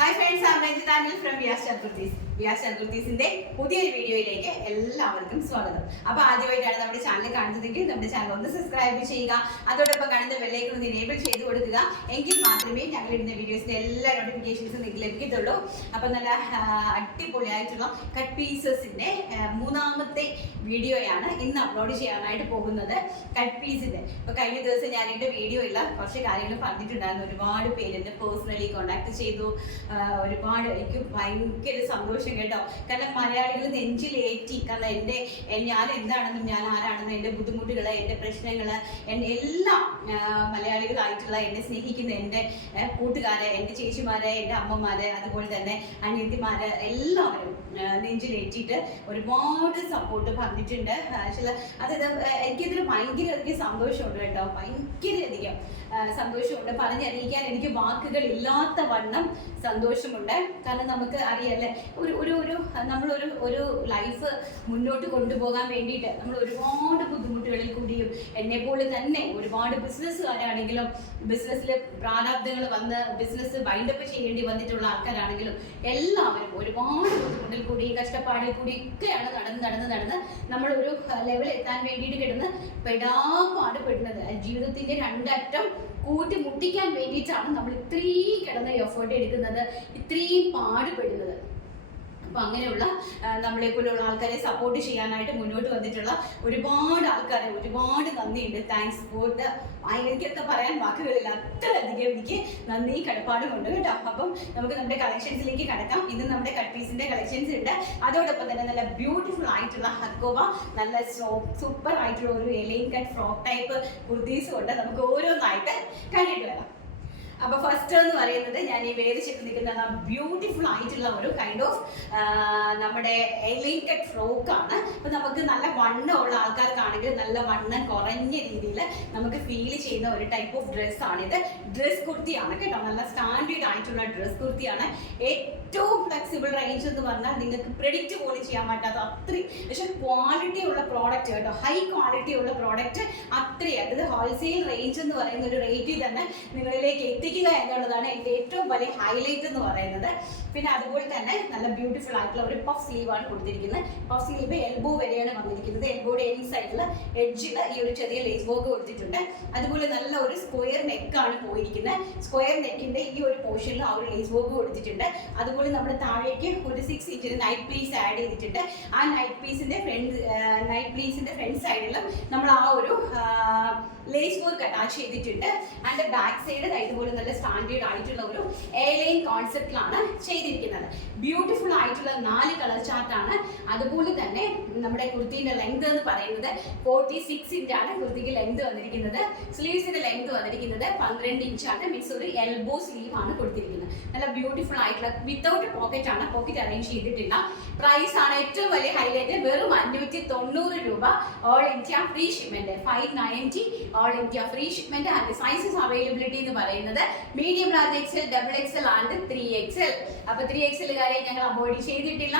Hi friends am രഞ്ജിതാനിൽ from Vyas ചതുർത്തീസ് വ്യാസ് ചതുർത്തീസിന്റെ പുതിയൊരു വീഡിയോയിലേക്ക് എല്ലാവർക്കും സ്വാഗതം. അപ്പൊ ആദ്യമായിട്ടാണ് നമ്മുടെ ചാനൽ കാണുന്നതെങ്കിൽ നമ്മുടെ ചാനൽ ഒന്ന് സബ്സ്ക്രൈബ് ചെയ്യുക. അതോടൊപ്പം കാണുന്ന ബെല്ലൈക്കൺ ഒന്ന് എനേബിൾ ചെയ്ത് കൊടുക്കുക. എങ്കിൽ മാത്രമേ ഞങ്ങൾ ഇടുന്ന വീഡിയോസിന്റെ എല്ലാ നോട്ടിഫിക്കേഷൻസും നിങ്ങൾക്ക് ലഭിക്കത്തുള്ളൂ. അപ്പൊ നല്ല അടിപൊളിയായിട്ടുള്ള കട്ട് പീസസിന്റെ മൂന്നാമത്തെ വീഡിയോയാണ് ഇന്ന് അപ്ലോഡ് ചെയ്യാനായിട്ട് പോകുന്നത്. കട്ട് പീസിന്റെ ഇപ്പൊ കഴിഞ്ഞ ദിവസം ഞാൻ എന്റെ വീഡിയോയിൽ കുറച്ച് കാര്യങ്ങൾ പറഞ്ഞിട്ടുണ്ടായിരുന്നു. ഒരുപാട് പേര് എന്നെ പേഴ്സണലി കോണ്ടാക്ട് ചെയ്തു. ഒരുപാട് എനിക്ക് ഭയങ്കര സന്തോഷം കേട്ടോ. കാരണം മലയാളികൾ നെഞ്ചിലേറ്റി കാരണം എന്റെ ഞാൻ എന്താണെന്നും ഞാൻ ആരാണെന്നും എന്റെ ബുദ്ധിമുട്ടുകൾ എന്റെ പ്രശ്നങ്ങൾ എന്റെ എല്ലാം മലയാളികളായിട്ടുള്ള എന്നെ സ്നേഹിക്കുന്ന എന്റെ കൂട്ടുകാരെ എന്റെ ചേച്ചിമാരെ എന്റെ അമ്മമാരെ അതുപോലെ തന്നെ അനിയത്തിമാരെ എല്ലാവരും നെഞ്ചിലേറ്റിയിട്ട് ഒരുപാട് സപ്പോർട്ട് പറഞ്ഞിട്ടുണ്ട് ചില അതായത് എനിക്കതിൽ ഭയങ്കര അധികം സന്തോഷമുണ്ട് കേട്ടോ. ഭയങ്കര അധികം സന്തോഷമുണ്ട്. പറഞ്ഞറിയിക്കാൻ എനിക്ക് വാക്കുകൾ ഇല്ലാത്ത വണ്ണം സന്തോഷമുണ്ട്. കാരണം നമുക്ക് അറിയാല്ലേ ഒരു ഒരു ഒരു നമ്മളൊരു ഒരു ലൈഫ് മുന്നോട്ട് കൊണ്ടുപോകാൻ വേണ്ടിയിട്ട് നമ്മൾ ഒരുപാട് ബുദ്ധിമുട്ടുകളിൽ കൂടിയും എന്നെ പോലെ തന്നെ ഒരുപാട് ബിസിനസ്സുകാരാണെങ്കിലും ബിസിനസ്സിൽ പ്രാരാബ്ദങ്ങൾ വന്ന് ബിസിനസ് വൈൻഡപ്പ് ചെയ്യേണ്ടി വന്നിട്ടുള്ള ആൾക്കാരാണെങ്കിലും എല്ലാവരും ഒരുപാട് ബുദ്ധിമുട്ടിൽ കൂടി കഷ്ടപ്പാടിൽ കൂടി ഒക്കെയാണ് നടന്ന് നടന്ന് നടന്ന് നമ്മളൊരു ലെവൽ എത്താൻ വേണ്ടിയിട്ട് കിടന്ന് പെടാപാട് പെടുന്നത്. ജീവിതത്തിന്റെ രണ്ടറ്റം കൂട്ടി മുട്ടിക്കാൻ വേണ്ടിയിട്ടാണ് നമ്മൾ ഇത്രയും കിടന്ന് എഫേർട്ട് എടുക്കുന്നത്. ഇത്രയും പാടുപെടുന്നത്. അപ്പൊ അങ്ങനെയുള്ള നമ്മളെ പോലെയുള്ള ആൾക്കാരെ സപ്പോർട്ട് ചെയ്യാനായിട്ട് മുന്നോട്ട് വന്നിട്ടുള്ള ഒരുപാട് ആൾക്കാരെ ഒരുപാട് നന്ദിയുണ്ട്. താങ്ക്സ് ഫോർ എനിക്കൊക്കെ പറയാൻ വാക്കുകളില്ല. അത്രയധികം എനിക്ക് നന്ദി കടപ്പാടുമുണ്ട് കേട്ടോ. അപ്പം നമുക്ക് നമ്മുടെ കളക്ഷൻസിലേക്ക് കടക്കാം. ഇന്ന് നമ്മുടെ കട്ട് കളക്ഷൻസ് ഉണ്ട്. അതോടൊപ്പം തന്നെ നല്ല ബ്യൂട്ടിഫുൾ ആയിട്ടുള്ള ഹക്കോവ നല്ല സൂപ്പർ ആയിട്ടുള്ള ഒരു A line cut frock type കുർത്തീസും ഉണ്ട്. നമുക്ക് ഓരോന്നായിട്ട് കണ്ടിട്ട് വരാം. അപ്പൊ ഫസ്റ്റ് എന്ന് പറയുന്നത് ഞാൻ ഈ വേദിച്ചിട്ട് നിൽക്കുന്ന ബ്യൂട്ടിഫുൾ ആയിട്ടുള്ള ഒരു കൈൻഡ് ഓഫ് നമ്മുടെ എലിക്കറ്റ് ഫ്രോക്ക് ആണ്. അപ്പൊ നമുക്ക് നല്ല വണ്ണമുള്ള ആൾക്കാർക്കാണെങ്കിൽ നല്ല വണ്ണം കുറഞ്ഞ രീതിയിൽ നമുക്ക് ഫീൽ ചെയ്യുന്ന ഒരു ടൈപ്പ് ഓഫ് ഡ്രസ് ആണ് ഇത് ഡ്രസ് കുർത്തിയാണ് കേട്ടോ. നല്ല സ്റ്റാൻഡേർഡ് ആയിട്ടുള്ള ഡ്രസ് കുർത്തിയാണ്. ഏറ്റവും ഫ്ലെക്സിബിൾ റേഞ്ച് എന്ന് പറഞ്ഞാൽ നിങ്ങൾക്ക് പ്രെഡിക്റ്റ് പോലും ചെയ്യാൻ പറ്റാത്ത അത്രയും പക്ഷെ ക്വാളിറ്റി ഉള്ള പ്രോഡക്റ്റ് കേട്ടോ. ഹൈ ക്വാളിറ്റി ഉള്ള പ്രോഡക്റ്റ് അത്രയും. അതായത് ഹോൾസെയിൽ റേഞ്ച് എന്ന് പറയുന്ന ഒരു റേറ്റിൽ തന്നെ നിങ്ങളിലേക്ക് എത്തിക്കുക എന്നുള്ളതാണ് എന്റെ ഏറ്റവും വലിയ ഹൈലൈറ്റ് എന്ന് പറയുന്നത്. പിന്നെ അതുപോലെ തന്നെ നല്ല ബ്യൂട്ടിഫുൾ ആയിട്ടുള്ള ഒരു പഫ് സ്ലീവ് ആണ് കൊടുത്തിരിക്കുന്നത്. പഫ് സ്ലീവ് എൽബോ വരെയാണ് വന്നിരിക്കുന്നത്. എൽബോയുടെ എനി സൈഡിൽ എഡ്ജിൽ ഈ ഒരു ചെറിയ ലേസ് വർക്ക് കൊടുത്തിട്ടുണ്ട്. അതുപോലെ നല്ല ഒരു സ്ക്വയർ നെക്കാണ് പോയിരിക്കുന്നത്. സ്ക്വയർ നെക്കിന്റെ ഈ ഒരു പോർഷനിൽ ആ ഒരു ലേസ് വർക്ക് കൊടുത്തിട്ടുണ്ട്. അതുപോലെ നമ്മൾ താഴേക്ക് ഒരു സിക്സ് ഇഞ്ചിന് നൈറ്റ് പീസ് ആഡ് ചെയ്തിട്ടുണ്ട്. ആ നൈറ്റ് പീസിന്റെ ഫ്രണ്ട് നൈറ്റ് ബ്ലീസിന്റെ ഫ്രണ്ട് സൈഡിലും നമ്മൾ ആ ഒരു ലേസ് വർക്ക് അറ്റാച്ച് ചെയ്തിട്ടുണ്ട്. ആൻഡ് ബാക്ക് സൈഡ് ഇതുപോലെ നല്ല സ്റ്റാൻഡേർഡ് ആയിട്ടുള്ള ഒരു എയർലൈൻ കോൺസെപ്റ്റിലാണ് ചെയ്തിരിക്കുന്നത്. ബ്യൂട്ടിഫുൾ ആയിട്ടുള്ള നാല് കളർ ചാർട്ടാണ് അതുപോലെ തന്നെ നമ്മുടെ കുർത്തിന്റെ ലെങ്ത് എന്ന് പറയുന്നത് ഫോർട്ടി സിക്സ് ഇഞ്ചാണ് കുർത്തിക്ക് ലെങ്ത് വന്നിരിക്കുന്നത്. സ്ലീവ്സിന്റെ ലെങ്ത് വന്നിരിക്കുന്നത് പന്ത്രണ്ട് ഇഞ്ചാണ് മീൻസ് ഒരു എൽബോ സ്ലീവ് ആണ് കൊടുത്തിരിക്കുന്നത്. നല്ല ബ്യൂട്ടിഫുൾ ആയിട്ടുള്ള വിത്തൗട്ട് പോക്കറ്റ് ആണ്. പോക്കറ്റ് അറേഞ്ച് ചെയ്തിട്ടില്ല. പ്രൈസ് ആണ് ഏറ്റവും വലിയ ഹൈലൈറ്റ് വെറും അഞ്ഞൂറ്റി തൊണ്ണൂറ് രൂപ all India free shipment five ninety all India free shipment and sizes availability എന്ന് പറയുന്നത് medium large XL double XL and three XL അപ്പൊ ത്രീ എക്സലുകാരെ ഞങ്ങൾ അവോയ്ഡ് ചെയ്തിട്ടില്ല.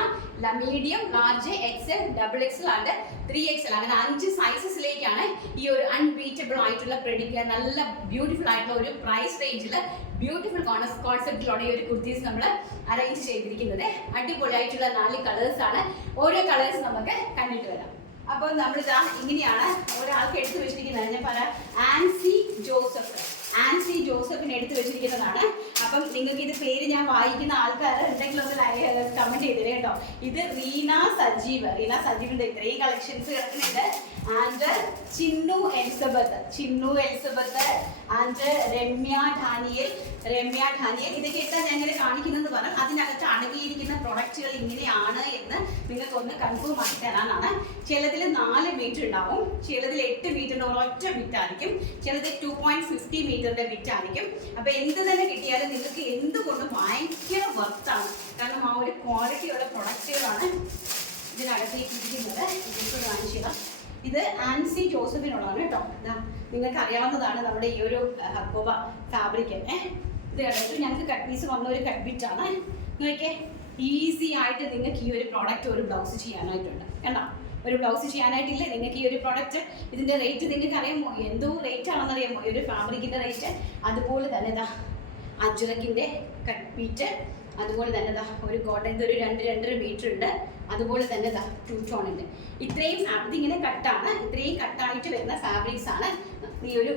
Medium large XL double XL and three XL അങ്ങനെ അഞ്ച് സൈസസിലേക്കാണ് ഈ ഒരു അൺബീറ്റബിൾ ആയിട്ടുള്ള പ്രെഡിക്ട് നല്ല ബ്യൂട്ടിഫുൾ ആയിട്ടുള്ള ഒരു പ്രൈസ് റേഞ്ചിൽ ബ്യൂട്ടിഫുൾ കോൺസ് കോൺസെപ്റ്റിലുള്ള ഈ ഒരു കുർത്തീസ് നമ്മൾ അറേഞ്ച് ചെയ്തിരിക്കുന്നത്. അടിപൊളിയായിട്ടുള്ള നാല് കളേഴ്സ് ആണ്. ഓരോ കളേഴ്സ് നമുക്ക് കണ്ടിട്ട് വരാം. അപ്പോൾ നമ്മളിതാ ഇങ്ങനെയാണ് ഒരാൾക്ക് എടുത്തു വെച്ചിരിക്കുന്നത്. ഞാൻ പറയാം ആൻസി ജോസഫ്. ആൻസി ജോസഫിന് എടുത്തു വെച്ചിരിക്കുന്നതാണ്. അപ്പം നിങ്ങൾക്ക് ഇത് പേര് ഞാൻ വായിക്കുന്ന ആൾക്കാർ എന്തെങ്കിലും ഒന്ന് കമന്റ് ചെയ്തില്ലേ കേട്ടോ. ഇത് റീന സജീവ്. റീന സജീവിന്റെ ഇത്രയും കളക്ഷൻസ് കിടക്കുന്നുണ്ട്. And Chinnu Elizabeth. Chinnu Elizabeth and Ramya Daniel. Ramya Daniel. ഇതൊക്കെ ഇട്ടാ ഞാൻ ഇങ്ങനെ കാണിക്കുന്നത് പറഞ്ഞു അതിനകത്ത് അടങ്ങിയിരിക്കുന്ന പ്രൊഡക്റ്റുകൾ ഇങ്ങനെയാണ് എന്ന് നിങ്ങൾക്ക് ഒന്ന് കൺഫേം ആക്കി തരാനാണ്. ചിലതിൽ നാല് മീറ്റർ ഉണ്ടാവും. ചിലതിൽ എട്ട് മീറ്ററിന്റെ ഒരൊറ്റ ബിറ്റ് ആയിരിക്കും. ചിലത് ടു പോയിന്റ് ഫിഫ്റ്റി മീറ്ററിന്റെ ബിറ്റ് ആയിരിക്കും. അപ്പൊ എന്ത് തന്നെ കിട്ടിയാലും നിങ്ങൾക്ക് എന്തുകൊണ്ടും ഭയങ്കര വർത്താണ് കാരണം ആ ഒരു ക്വാളിറ്റിയുള്ള പ്രൊഡക്റ്റുകളാണ് ഇതിനകത്തേക്ക് ഇരിക്കുന്നത്. ഇതിപ്പോൾ കാണിച്ചു തരാം. ഇത് ആൻസി ജോസഫിനുള്ളതാണ് കേട്ടോ. നിങ്ങൾക്ക് അറിയാവുന്നതാണ് നമ്മുടെ ഈ ഒരു ഹക്കോബ ഫാബ്രിക് ഏഹ് ഇത് കണ്ടോ ഞങ്ങൾക്ക് കട്ട് പീസ് വന്ന ഒരു കട്ട് ബിറ്റാണ് നോക്കിയേ ഈസി ആയിട്ട് നിങ്ങൾക്ക് ഈ ഒരു പ്രോഡക്റ്റ് ഒരു ബ്ലൗസ് ചെയ്യാനായിട്ടുണ്ട്. കണ്ടോ? ഒരു ബ്ലൗസ് ചെയ്യാനായിട്ടില്ലേ. നിങ്ങൾക്ക് ഈ ഒരു പ്രോഡക്റ്റ് ഇതിന്റെ റേറ്റ് നിങ്ങൾക്ക് അറിയാമോ എന്തോ റേറ്റ് ആണെന്ന് അറിയാമോ ഈ ഒരു ഫാബ്രിക്കിന്റെ റേറ്റ് അതുപോലെ തന്നെ ഇതാ അജുറക്കിന്റെ കട്ട് പീറ്റ്. അതുപോലെ തന്നെ ദാ ഒരു കോട്ടൺ ഒരു രണ്ട് രണ്ടര മീറ്റർ ഉണ്ട്. അതുപോലെ തന്നെ ദാ ടൂ ടോൺ ഉണ്ട്. ഇത്രയും ഇതിങ്ങനെ കട്ടാണ് ഇത്രയും കട്ടായിട്ട് വരുന്ന ഫാബ്രിക്സ് ആണ് ഈ ഒരു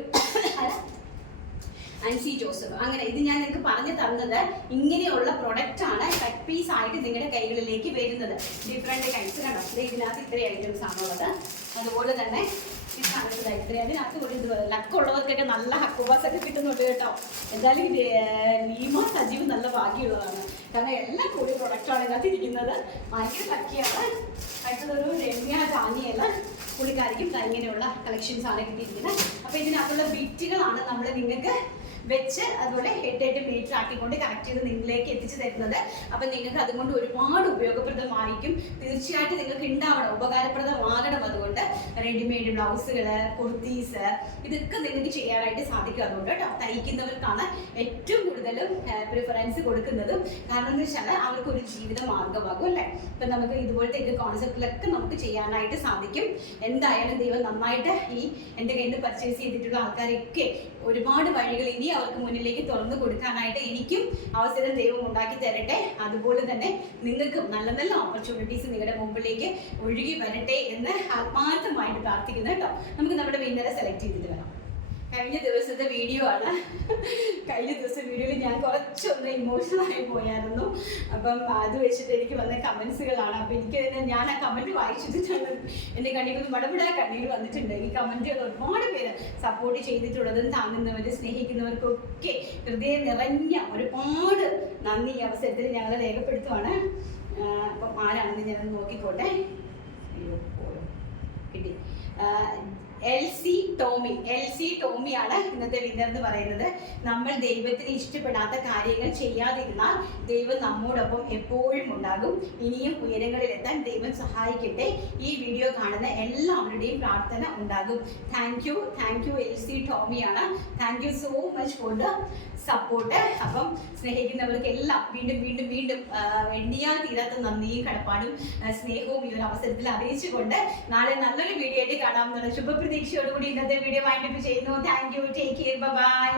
അൻസി ജോസഫ്. അങ്ങനെ ഇത് ഞാൻ നിങ്ങൾക്ക് പറഞ്ഞു തന്നത് ഇങ്ങനെയുള്ള പ്രൊഡക്റ്റ് ആണ് കട്ട് പീസ് ആയിട്ട് നിങ്ങളുടെ കൈകളിലേക്ക് വരുന്നത്. ഡിഫറെന്റ് കൈസ് കണ്ടോ? ഇതിനകത്ത് ഇത്രയും ഐറ്റംസ് ആണുള്ളത് അതുപോലെ തന്നെ കൂടി ലക്കുള്ളവർക്കൊക്കെ നല്ല ഹക്കുബാസ് ഒക്കെ കിട്ടുന്നുണ്ട് കേട്ടോ. എന്തായാലും നീമ സജീവ് നല്ല ഭാഗ്യമുള്ളതാണ്. കാരണം എല്ലാം കൂടി പ്രൊഡക്റ്റാണ് ഇതിനകത്ത് ഇരിക്കുന്നത് ഭയങ്കര ലക്കിയാണ് അടുത്തതൊരു രമ്യ ഡാനിയല പുള്ളിക്കാരിക്കും ഇങ്ങനെയുള്ള കളക്ഷൻസ് ആണ് കിട്ടിയിരിക്കുന്നത്. അപ്പൊ ഇതിനകത്തുള്ള ബിറ്റുകളാണ് നമ്മൾ നിങ്ങൾക്ക് വെച്ച് അതുപോലെ ഹെഡ് ഹെഡ് മീറ്റർ ആക്കിക്കൊണ്ട് കറക്റ്റ് ചെയ്ത് നിങ്ങളിലേക്ക് എത്തിച്ചു തരുന്നത്. അപ്പം നിങ്ങൾക്ക് അതുകൊണ്ട് ഒരുപാട് ഉപയോഗപ്രദമായിരിക്കും. തീർച്ചയായിട്ടും നിങ്ങൾക്ക് ഉണ്ടാവണം ഉപകാരപ്രദമാകണം അതുകൊണ്ട്. റെഡിമെയ്ഡ് ബ്ലൗസുകൾ കുർത്തീസ് ഇതൊക്കെ നിങ്ങൾക്ക് ചെയ്യാനായിട്ട് സാധിക്കും. അതുകൊണ്ട് കേട്ടോ തയ്ക്കുന്നവർക്കാണ് ഏറ്റവും കൂടുതൽ പ്രിഫറൻസ് കൊടുക്കുന്നതും. കാരണം എന്ന് വെച്ചാൽ അവർക്ക് ഒരു ജീവിത മാർഗമാകും അല്ലേ? ഇപ്പം നമുക്ക് ഇതുപോലത്തെ കോൺസെപ്റ്റിലൊക്കെ നമുക്ക് ചെയ്യാനായിട്ട് സാധിക്കും. എന്തായാലും ദൈവം നന്നായിട്ട് ഈ എന്റെ കയ്യിൽ നിന്ന് പർച്ചേസ് ചെയ്തിട്ടുള്ള ആൾക്കാരൊക്കെ ഒരുപാട് വഴികൾ ഇനി അവർക്ക് മുന്നിലേക്ക് തുറന്നു കൊടുക്കാനായിട്ട് എനിക്കും അവസരം ദൈവം ഉണ്ടാക്കി തരട്ടെ. അതുപോലെ തന്നെ നിങ്ങൾക്കും നല്ല നല്ല ഓപ്പർച്യൂണിറ്റീസ് നിങ്ങളുടെ മുമ്പിലേക്ക് ഒഴുകി വരട്ടെ എന്ന് ആത്മാർത്ഥമായിട്ട് പ്രാർത്ഥിക്കുന്നത് കേട്ടോ. നമുക്ക് നമ്മുടെ വിന്നറെ സെലക്ട് ചെയ്തിട്ട് വരാം. കഴിഞ്ഞ ദിവസത്തെ വീഡിയോ ആണ്. കഴിഞ്ഞ ദിവസം വീഡിയോയിൽ ഞാൻ കുറച്ചൊന്ന് ഇമോഷണൽ ആയി പോയായിരുന്നു. അപ്പം അത് വെച്ചിട്ട് എനിക്ക് വന്ന കമൻസുകളാണ് അപ്പം എനിക്ക് ഞാൻ ആ കമന്റ് വായിച്ചിട്ടുണ്ട്. എന്റെ കണ്ണീർ മടപടാ കണ്ണീർ വന്നിട്ടുണ്ട്. ഈ കമന്റുകൾ ഒരുപാട് പേര് സപ്പോർട്ട് ചെയ്തിട്ടുള്ളതും താങ്ങുന്നവർ സ്നേഹിക്കുന്നവർക്കൊക്കെ ഹൃദയം നിറഞ്ഞ ഒരുപാട് നന്ദി ഈ അവസരത്തിൽ ഞങ്ങൾ രേഖപ്പെടുത്തുവാണ്. അപ്പം ആരാണെന്ന് ഞാനൊന്ന് നോക്കിക്കോട്ടെ. അയ്യോ കിട്ടി. L C Tomy L C ടോമിയാണ് ഇന്നത്തെ വിന്നർ എന്ന് പറയുന്നത്. നമ്മൾ ദൈവത്തിന് ഇഷ്ടപ്പെടാത്ത കാര്യങ്ങൾ ചെയ്യാതിരുന്നാൽ ദൈവം നമ്മോടൊപ്പം എപ്പോഴും ഉണ്ടാകും. ഇനിയും ഉയരങ്ങളിലെത്താൻ ദൈവം സഹായിക്കട്ടെ. ഈ വീഡിയോ കാണുന്ന എല്ലാവരുടെയും പ്രാർത്ഥന ഉണ്ടാകും. Thank you thank you L C ടോമിയാണ്. Thank you so much for the support അപ്പം സ്നേഹിക്കുന്നവർക്ക് എല്ലാം വീണ്ടും വീണ്ടും വീണ്ടും എണ്ണിയാൽ തീരാത്ത നന്ദിയും കടപ്പാടും സ്നേഹവും ഈ ഒരു അവസരത്തിൽ അറിയിച്ചുകൊണ്ട് നാളെ നല്ലൊരു വീഡിയോ ആയിട്ട് കാണാമെന്നുള്ള ശുഭപ്രതീക്ഷയോടുകൂടി ഇന്നത്തെ വീഡിയോ വൈൻഡപ്പ് ചെയ്യുന്നു. Thank you take care bye